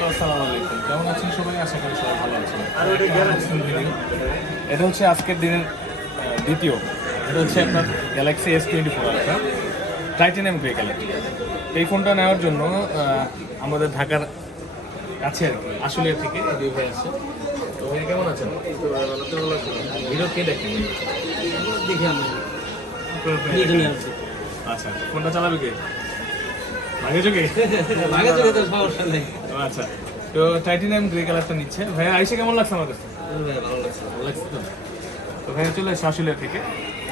Hello, আসসালামু আলাইকুম। কেমন আছেন সবাই? আশা করি সবাই ভালো আছেন। এটা হচ্ছে আজকের দিনের দ্বিতীয়। এটা হচ্ছে আপনার Galaxy S24 ultra titanium grey colour. এই ফোনটা নেওয়ার জন্য আমাদের ঢাকার কাছে আর কি আশুলিয়া থেকে দুই ভাই আছে। তো ভাই কেমন আছেন? ভিডিও কে দেখেন? দেখি আমরা আচ্ছা, ফোনটা চালাবে কে? ভাগে চোখে? ভাগে চোখে তো সমস্যা নেই। আচ্ছা, তো টাইটানিয়াম গ্রে কালারটা নিচ্ছে। ভাইয়া আইসে কেমন লাগছে আমার কাছে? ভালো লাগছে। ভালো লাগছে তো? তো ভাইয়া চলে আসছে আশুলিয়া থেকে,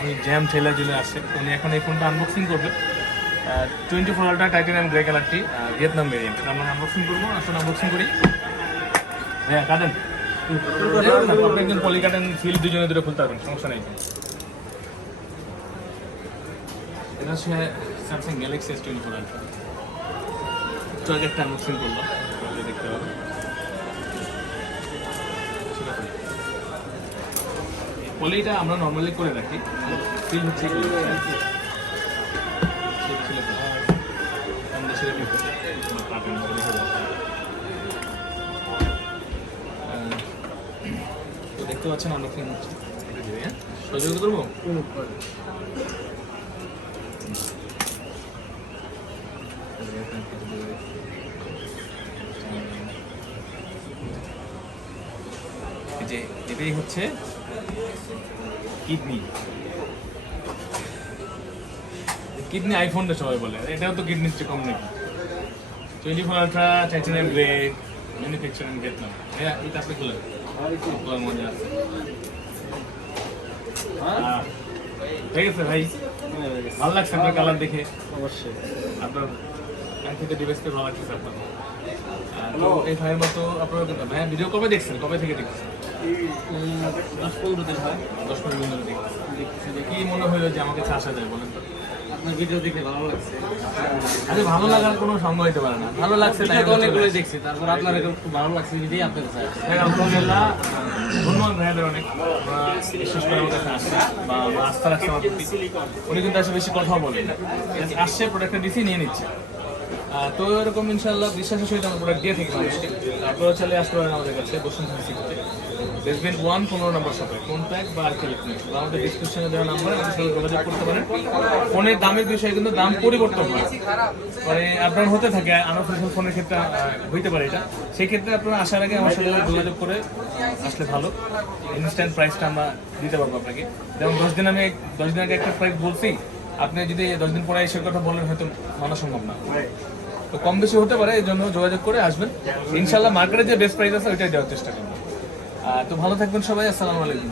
উনি জ্যাম ঠেলা চলে আসছে। তো উনি এখন এই ফোনটা আনবক্সিং করবে। 24 আলট্রা টাইটানিয়াম গ্রে কালারটি ভিয়েতনাম ভেরিয়েন্ট। আমরা আনবক্সিং করবো, আসলে আনবক্সিং করি। হ্যাঁ, কাটেন আপনি একজন পলি কাটেন, ফিল দুজনে দুটো খুলতে পারবেন, সমস্যা নেই। এটা হচ্ছে স্যামসাং গ্যালাক্সি S24 আলট্রা। একটু আগে একটা আনবক্সিং করলাম, দেখতে পাবেন। পলিটা আমরা নর্মালি করে রাখি, ফিল হচ্ছে তো দেখতে পাচ্ছেন আমরা ফিল হচ্ছে। সহযোগিতা করবো? যে এটাই হচ্ছে কিডনি কিডনি আইফোনটা সবাই বলে, এটাও তো কিডনির চেয়ে কম নাকি? 24 ultra titanium grey manufacturing Vietnam. হ্যাঁ, এটা আপনি খুলেন, মজা আছে। ঠিক আছে ভাই, ভালো লাগছে আপনার কালার দেখে। অবশ্যই আপনার থেকে ডিভাইসটা ভালো লাগছে আপনার। তো এই ভাইয়ের মতো আপনার ভাইয়া ভিডিও কবে দেখছেন? কবে থেকে দেখছেন? 10-15 দিন হয়। 10-15 দিন ধরে দেখতেছি। কি মনে হলো যে আমার কাছে আসা যায় বলেন তো? আপনার ভিডিও দেখে ভালো লাগছে। আরে ভালো লাগার কোনো সঙ্গ হইতে পারে না, ভালো লাগছে তাই ভিডিও অনেকগুলো দেখছি, তারপর আপনার খুব ভালো লাগছে বিধায় আপনার কাছে আসছি। হ্যাঁ, আলহামদুলিল্লাহ, ধন্যবাদ ভাইয়াদের অনেক। বিশেষ করে আমার কাছে আসছে বা আস্থা রাখছে আমার প্রতি। উনি কিন্তু আসলে বেশি কথাও বলেন না, আসছে প্রোডাক্টটা দিছি নিয়ে নিচ্ছে। তো এরকম ইনশাল্লাহ বিশ্বাসের সহিত আমরা প্রোডাক্ট দিয়ে থাকি মানুষকে। আপনারা চলে আসতে পারেন আমাদের কাছে বসুন্ধরা সিটিতে, বেসমেন্ট 1 15 নম্বর শপে। কন্ট্যাক্ট বা ইলেকট্রনিক্স বা আমাদের ডিসক্রিপশনে দেওয়া নাম্বার আমাদের সাথে যোগাযোগ করতে পারেন। ফোনের দামের বিষয়ে কিন্তু দাম পরিবর্তন হয়, মানে আপনার হতে থাকে আনঅফিসিয়াল ফোনের ক্ষেত্রে হইতে পারে এটা। সেই ক্ষেত্রে আপনারা আসার আগে আমার সাথে যোগাযোগ করে আসলে ভালো। ইনস্ট্যান্ট প্রাইসটা আমরা দিতে পারবো আপনাকে। যেমন 10 দিন আগে একটা প্রাইস বলছি, আপনি যদি 10 দিন পরে এসে কথা বলেন হয়তো মানা সম্ভব না। তো কম বেশি হতে পারে, এই জন্য যোগাযোগ করে আসবেন। ইনশাল্লাহ মার্কেটে যে বেস্ট প্রাইস আছে ওইটাই দেওয়ার চেষ্টা করবেন। তো ভালো থাকবেন সবাই, আসসালামু আলাইকুম।